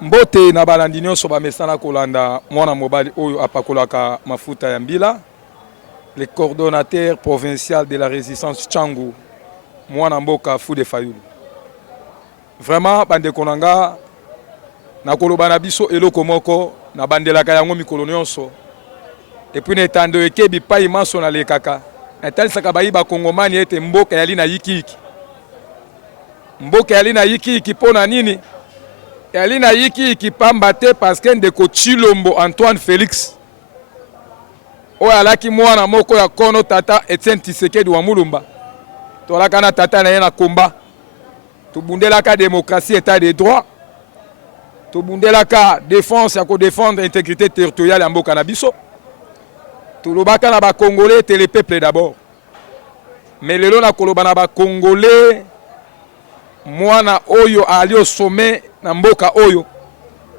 Mbote na balandi nyonso bamesana kolanda mwana mobali oyo apakolaka mafuta ya mbila, le coordonnateur provincial de la résistance Tchangu, mwana mboka Fude Fayulu. Vraiment bande konanga na koloba na biso eloko moko na bandelaka yango mikolo nyonso. Et puis netando ekebi pa imanso na lekaka. Natalisaka bayiba kongomani ete mboka yali na yikiki. Mboka yali na yikiki pona nini? Yali na yikiki pamba te parce que ndeko Tshilombo Antoine Félix oyo alaki mwana moko ya kono tata Etienne Tshisekedi wa Mulumba. Tolaka na tata na ye na komba. Tobundelaka démocratie état de droit. Tobundelaka défense ya ko défendre intégrité territoriale ya mboka na biso. Tolobaka na ba Congolais te le peuple d'abord. Mais lelo na koloba na ba Congolais mwana oyo ali au sommet na mboka oyo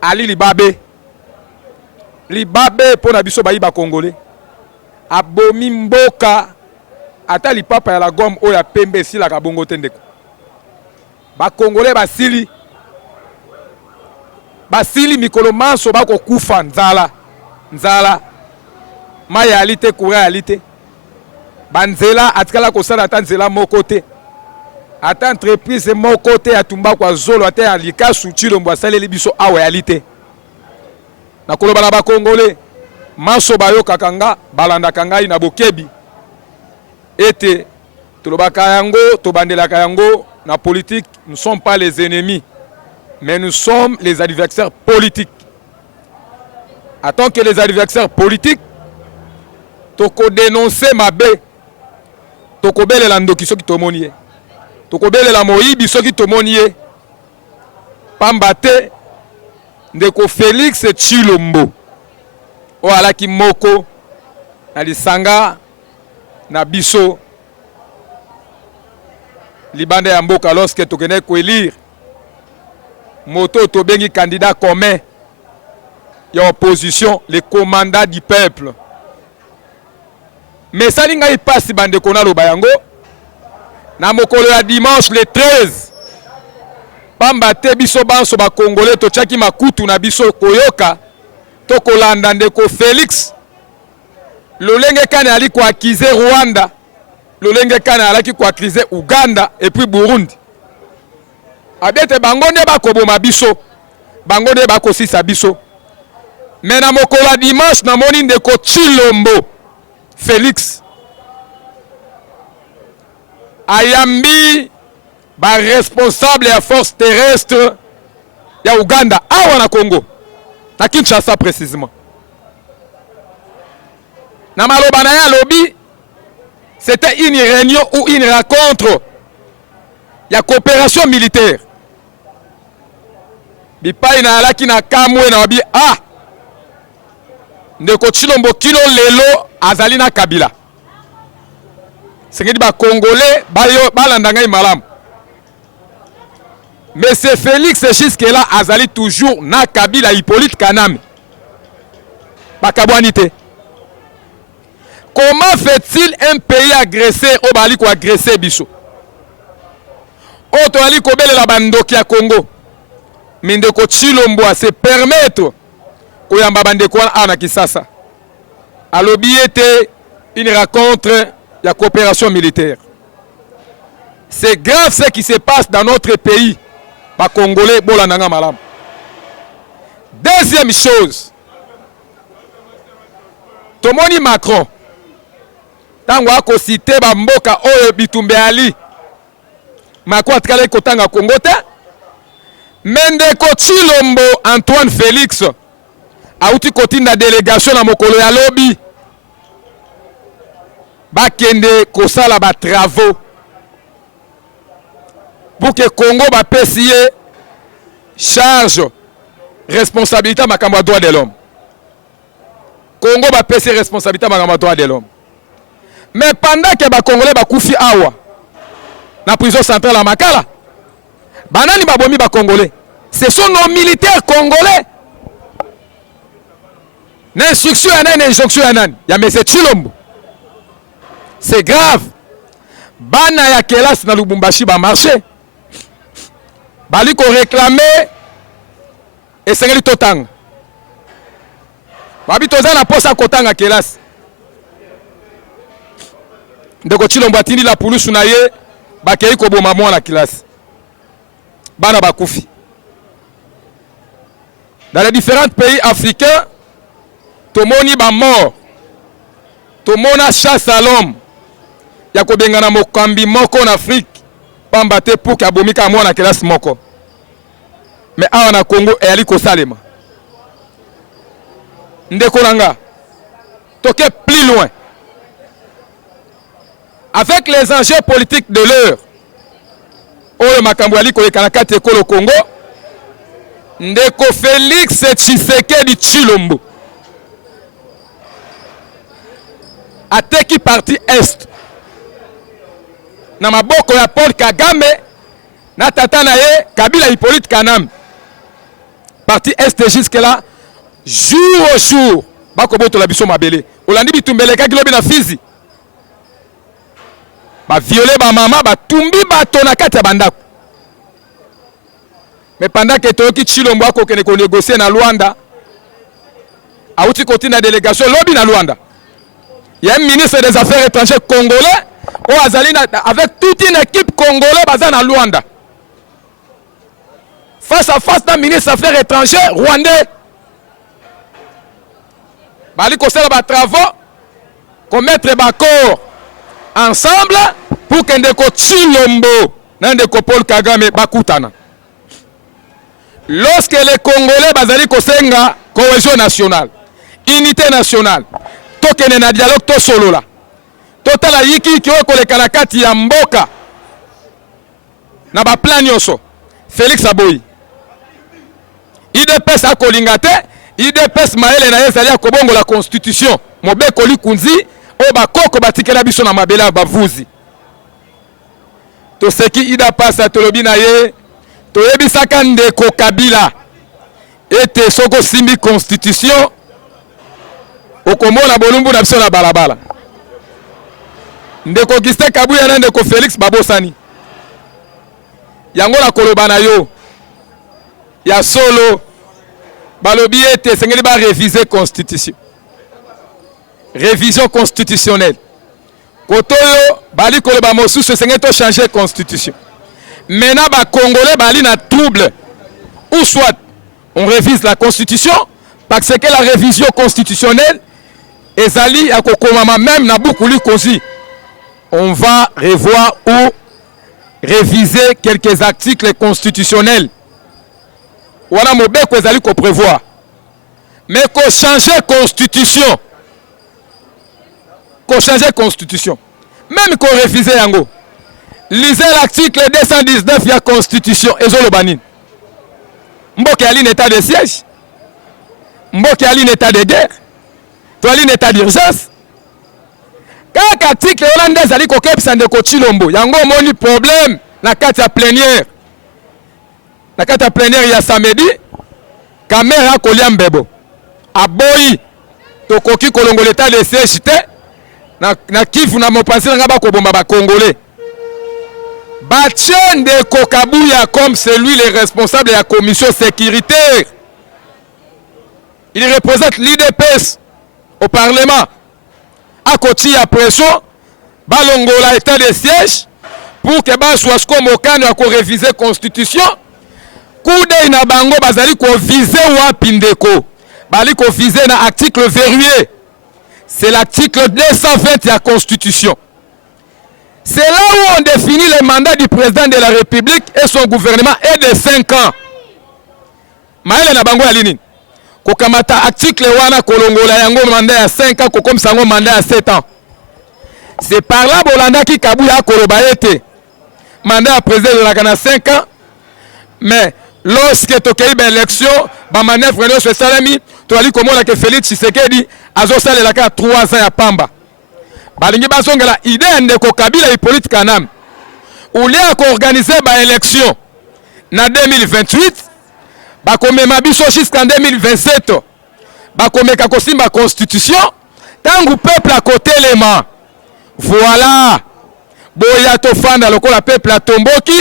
ali libabe pona biso bayi ba Congolais abomi mboka ata lipapa ya la gomme oyo ya pembe sila ka bongo tendeko ba Congolais basili mikolo manso bako kufa nzala maya alite kura alite banzela atikala kosala ata nzela moko te ata entreprise moko te atumba kwa zolo ata ya likasu Tshilombo asaleli biso awa alite na koloba na ba Congolais manso bayokaka nga balandaka ngai na bokebi ete tolobaka yango tobandelaka yango na politique. Nous ne sommes pas les ennemis mais nous sommes les adversaires politiques. En tant que les adversaires politiques toko dénoncer mabe toko belela ndoki soki tomoni ye toko belela moyibi soki tomoni ye pamba te ndeko Félix Tshilombo o alaki moko na lisanga na biso libanda ya mboka lorsque tokene ko élire moto tobengi candidat commun ya opposition, le commandant du peuple. Mais ça n'inga passe bande kona lo bayango na mokolo ya dimanche le 13 pamba te biso banso ba Congolais to tchaki makutu na biso koyoka to kolanda ndeko Félix lolenge kana ali ko accuser Rwanda, lolenge kana alaki ko accuser Uganda et puis Burundi. Abete bango ne ba koboma biso, bango ne ba kosisa biso. Mais na mokolo ya dimanche na moni ndeko Tshilombo Félix ayambi ba responsable ya force terrestre ya Uganda awa na Congo na Kinshasa précisément na maloba na ya lobi c'était une réunion ou une rencontre ya coopération militaire bipai na alaki na kamwe na wabi ndeko Tshilombo kilo lelo azali na Kabila sengedi ba Congolais balanda ngai malamu. Mais c'est Félix jusque-là azali toujours na Kabila Hippolyte Kaname bakabwani te. Comment fait-il un pays agressé au bali ko agresser biso oto ali ko belela bandoki ya Congo mindeko Tshilombo a se permettre koyamba bandeko na Kisasa alobi ete une rencontre la coopération militaire. C'est grave ce qui se passe dans notre pays. Ba Congolais bolananga malam. Deuxième chose, tomoni Macron tango ako cité ba mboka oyo bitumbe ali Macron atikala kotanga Congo te mendeko Tshilombo Antoine Félix auti kotinda délégation na mokolo ya lobi bakende kosala ba travaux pour que Congo ba pesiye charge responsabilité makambo ya droit de l'homme. Congo ba pesiye responsabilité makambo ya droit de l'homme. Mais pendant que ba Congolais ba kufi awa na prison centrale à Makala banani ba bomi ba Congolais, ce sont nos militaires congolais. N'instruction ya nani, injonction ya nani? Ya monsieur Tshilombo. C'est grave. Bana ya kelas na Lubumbashi ba marché. Bali ko réclamer esengeli totanga babi toza na posa kotanga kelasi ndeko Tshilombo atindi la pulusu na ye bakei koboma mwana kilasi bana bakufi. Dans les différents pays africains, tomoni ba mort, tomona chasse à l'homme. Ya kobengana mokambi moko en Afrique, pambate pour kabomika mwana kelasi moko. Mais awa na Congo eyali kosalema. Ndeko nanga, toke plus loin. Avec les enjeux politiques de l'heure, oyo makambo yali koleka na kati ekolo Congo, ndeko Félix Tshisekedi Tshilombo ateki parti Est na maboko ya Paul Kagame na tata na ye Kabila Hippolyte Kanam. Parti Est jusque là, jour au jour, bakoboto la biso mabele. Olandi bitumbele kaki lobi na Fizi. Ba violer ba mama, ba tumbi bato na kati ya bandako. Mais pendant que Toki Tshilombo a négocié na Luanda, a outi côté na délégation lobby na Luanda. Il y a un ministre des Affaires étrangères congolais ou azali avec toute une équipe congolaise basée na Luanda. Face à face d'un ministre des Affaires étrangères rwandais. Bali kosala ba travaux, commettre ba corps ensemble pour que ndeko Tshilombo na ndeko Paul Kagame bakutana. Lorsque les Congolais bazali kosenga cohésion nationale, unité nationale, tokene na dialogue to solo la. Totala yiki ki okoleka na kati ya mboka na ba plan nyonso. Félix Aboyi. IDPS akolinga te, IDPS maele na ezali akobongo la constitution. Mobeko likunzi o bakoko batikela biso na mabela bavuzi. To seki ida pasa tolobi na ye toyebisaka ndeko Kabila ete soko simbi constitution okomona bolumbu na biso na balabala. Ndeko Augustin Kabuya na ndeko Félix babosani yango na koloba na yo ya solo balobi ete sengeli ba réviser constitution, révision constitutionnelle kotoyo bali koloba mosusu sengeli to changer constitution. Maintenant, les Congolais bali na trouble. Ou soit, on révise la Constitution, parce que la révision constitutionnelle, ezali à kokomama même na bukuli kozi. On va revoir ou réviser quelques articles constitutionnels. Wana mobeko ezali ko prévoir. Mais qu'on changer constitution. Qu'on changer constitution. Même qu'on révise yango. Lisez l'article 219 de la Constitution. Ezolobanin. Mboke ali état de siège. Mboke ali état de guerre. Toi ali état d'urgence. Kaka article hollandais ali kokepisa ndeko Tshilombo. Yango moni problème na kati ya plénière. Na kati ya plénière ya samedi. Kamera kolia mbebo. Aboyi. Tokoki kolongo l'état de siège te. Na kifu na mopansi nga ba kobomba ba Congolais. Bachende Kokabuya comme c'est lui le responsable de la commission sécuritaire. Il représente l'IDPS au Parlement. À côté à pression, balongola état de siège pour que bas soit comme aucun à réviser la constitution. Koude na bango bazali ko viser wa pindeko. Bali ko viser na article verrouillé. C'est l'article 220 de la constitution. C'est là où on définit le mandat du président de la République et son gouvernement est de 5 ans. Maële na bango ya lini. Kokamata article wana kolongola yango mandat ya 5 ans kokom sango mandat ya 7 ans. C'est par là Bolanda ki Kabuya koloba ete mandat ya président de la Ghana 5 ans. Mais lorsque tokei ba élection, ba manœuvre no se salami, to ali komona ke Félix Tshisekedi azosala la ka 3 ans ya pamba. Balingi basongela idée ndeko Kabila Hippolyte Kanam. Ulia ko organiser ba élection na 2028, ba komema biso jusqu'en 2027. Ba komeka kosimba constitution, tangu peuple à côté les mains. Voilà. Boya to fanda lokola peuple a tomboki,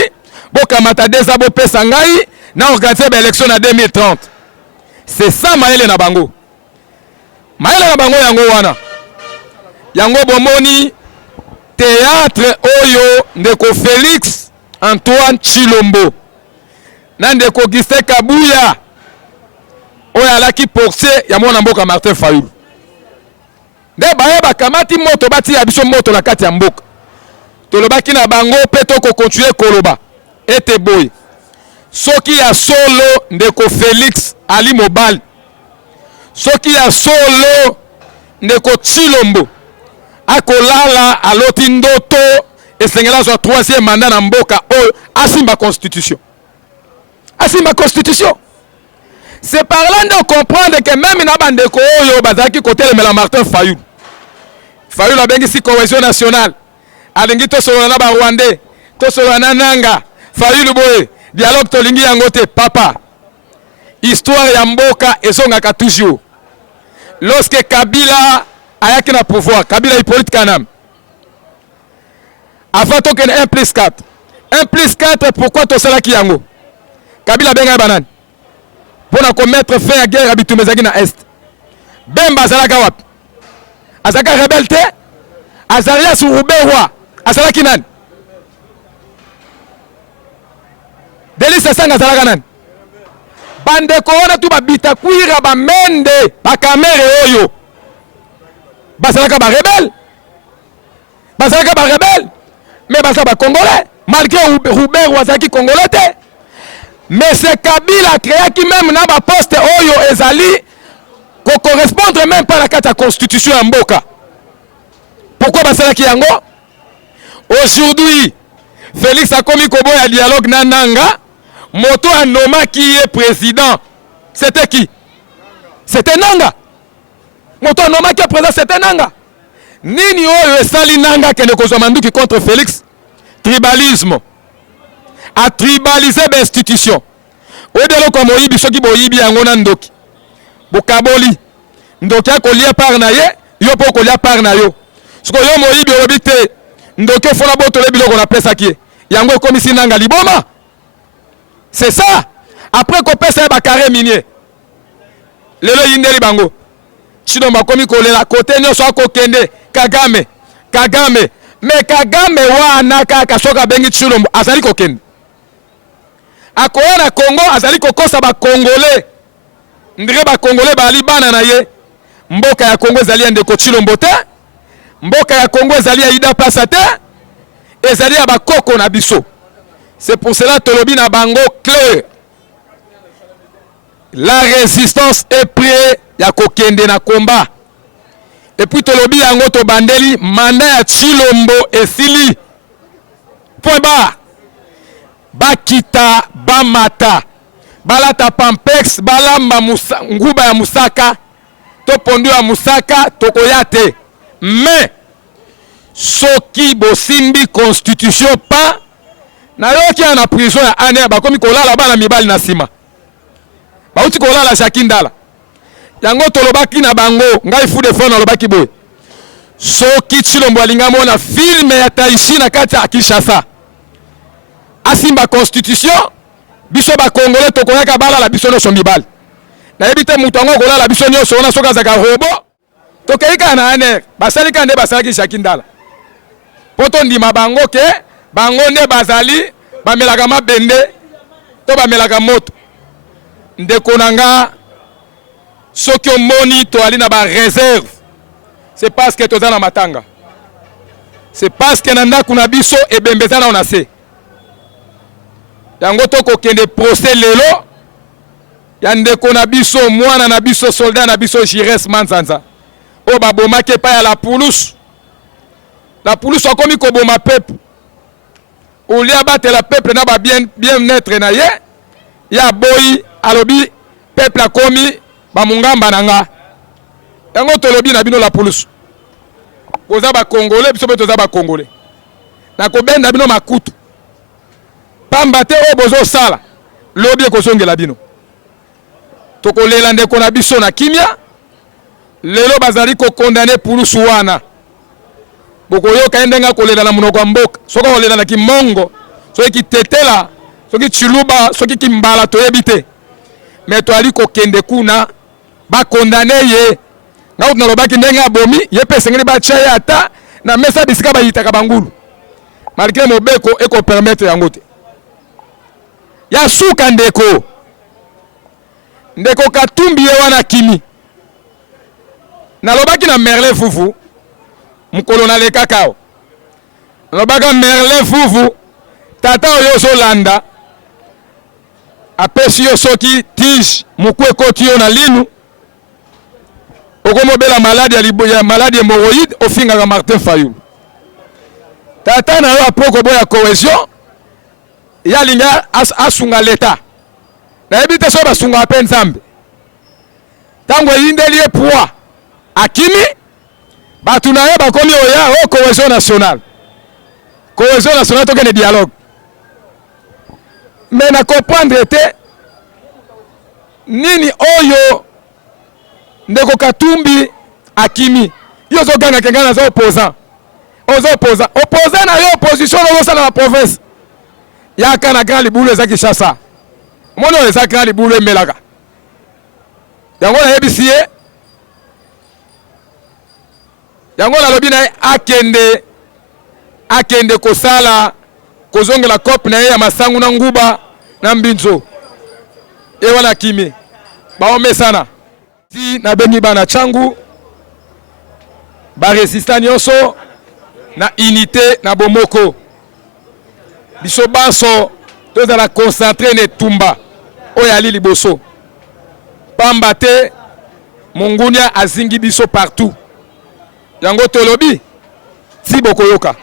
bokamata deza bo pesa ngai na organiser ba élection na 2030. C'est ça mayele na bango. Mayele na bango yango wana. Yango bomoni théâtre oyo ndeko Félix Antoine Tshilombo. Na ndeko Augustin Kabuya. Oyo alaki porse ya mwana mboka Martin Fayulu. Nde baye bakamati moto bati ya biso moto na kati ya mboka. Tolobaki na bango pe toko continuer koloba. Ete boy. Soki ya solo ndeko Félix Ali Mobali. Soki ya solo ndeko Tshilombo. Akolala aloti ndoto esengela zo 3e mandat na mboka oyo asimba constitution. Asimba constitution. C'est par là de comprendre que même na bandeko oyo bazaki côté le mela Martin Fayulu. Fayulu abengisi cohésion nationale. Alingi to solo na ba Rwandais, to solo na nanga. Fayulu boye, dialogue to lingi yango te papa. Histoire ya mboka ezongaka toujours. Lorsque Kabila ayaki na pouvoir, Kabila Hippolyte Kanam. Avant to ken 1+4. 1+4 pourquoi to sala ki yango? Kabila benga banane. Pour mettre fin à guerre Bitumezaki na Est. Bemba azalaka wapi? Azalaka rebelle te? Azalia sur Ruberwa. Azalaki nani? Delis Sanga azalaka nani? Bandeko wana tu babita kuira ba mende ba kamere oyo. Bazalaka ba rebelle. Bazalaka ba rebelle. Mais bazalaka ba congolais. Malgré Ruberwa azalaki congolais te. Mais c'est Kabila créé qui même n'a pas poste oyo ezali ko correspondre même pas à la constitution en Mboka. Pourquoi basala ki yango? Aujourd'hui, Félix a commis kobo ya dialogue nananga, moto a nommé qui est président. C'était qui? C'était Nanga. Moto a nommé qui est président, c'était Nanga. Nini oyo esali Nanga kene kozwa manduki contre Félix? Tribalisme. A tribaliser l'institution. Odelo comme oyibi soki boyibi yango na ndoki. Bokaboli. Ndoki akolia par na ye, yo po kolia par na yo. Soko yo moyibi obite. Ndoki fona botole biloko na pesa ki. Yango komisi nanga liboma. C'est ça. Après ko pesa ba carré minier. Lelo yindeli bango. Tshilombo komi kolela côté nyoso akokende Kagame. Kagame. Mais Kagame wana kaka soka bengi Tshilombo azali kokende. Akoya na Congo azali kokosa ba Congolais. Ndire ba Congolais ba libana na ye. Mboka ya Congo ezali ya ndeko Tshilombo te. Mboka ya Congo ezali ya Ida Pasa te. Ezali ya ba koko na biso. C'est pour cela tolobi na bango clair. La résistance est prête ya kokende na combat. Et puis tolobi yango to bandeli mandat ya Tshilombo esili. Point barre. Bakita bamata balata pampex balamba nguba ya musaka to pondu ya musaka tokoyate mais soki bosimbi constitution pa na yoki na prison ya ane bakomi kolala bana mibali na sima bauti kolala shakindala yango tolobaki na bango ngai fu de fona lobaki boy soki Tshilombo alinga mona filme ya Taishi na kati ya Kinshasa asimba constitution biso ba Congolais tokoyaka bala la biso no sombibali na yebite mutango kola la biso nyo sona soka zaka robo tokeika na ane basalika nde basalaki shakindala poto ndima bango ke bango nde bazali bamelaka mabende to bamelaka moto ndeko nanga soki omoni to ali na ba réserve c'est parce que tozana matanga c'est parce que nanda kuna biso ebembezana on a se yango toko kende procès lelo ya ndeko na biso mwana na biso soldat na biso Jires Manzanza o babomaki pa ya la Poulousse akomi koboma peuple olia batela peuple na ba bien-être na ye ya boyi alobi peuple akomi ba mungamba nanga yango tolobi na bino la Poulousse koza ba Congolais biso beto za ba Congolais na kobenda bino makutu pambate o bozo sala lobi ekozongela bino tokolela ndeko na biso na kimia lelo bazali ko condamner Poulousse wana bokoyoka endenga kolela na munoko mboka soko kolela na kimongo soki kitetela soki chiluba soki kimbala toyebite mais toali ko kende kuna ba condamner ye nga utna lobaki ndenga bomi ye pesengeli ba chaya ata na mesa bisika ba yitaka bangulu malgré mobeko eko permettre yango te ya suka ndeko Katumbi ye wana kimi na lobaki na Merlin Fufu mukolo na le kakao lobaka Merlin Fufu tata oyo zolanda apesi yo soki tige mukwe koti yo na linu okomobela maladi ya hémorroïde ofingaka Martin Fayulu tata na yo apoko boya cohésion ya linga asunga leta na ebite so basunga pe nzambe tango yindeli ye poids akimi batu na ye bakomi oya o cohésion nationale tokende dialogue mais na comprendre te nini oyo ndeko Katumbi akimi yo zo ganga kengana za opposant na yo opposition no sala na province ya kana grand libulu za Kinshasa mono eza grand libulu emelaka yango na yebisiye yango na lobi na akende kosala kozongela COP na ye ya masangu na nguba na mbinzo ewana kimi baome sana ti na bengi bana changu ba resistant nyonso na unité na bomoko biso baso tozala concentré ne tumba oyo ali liboso pamba te mongunia azingi biso partout yango tolobi ti bokoyoka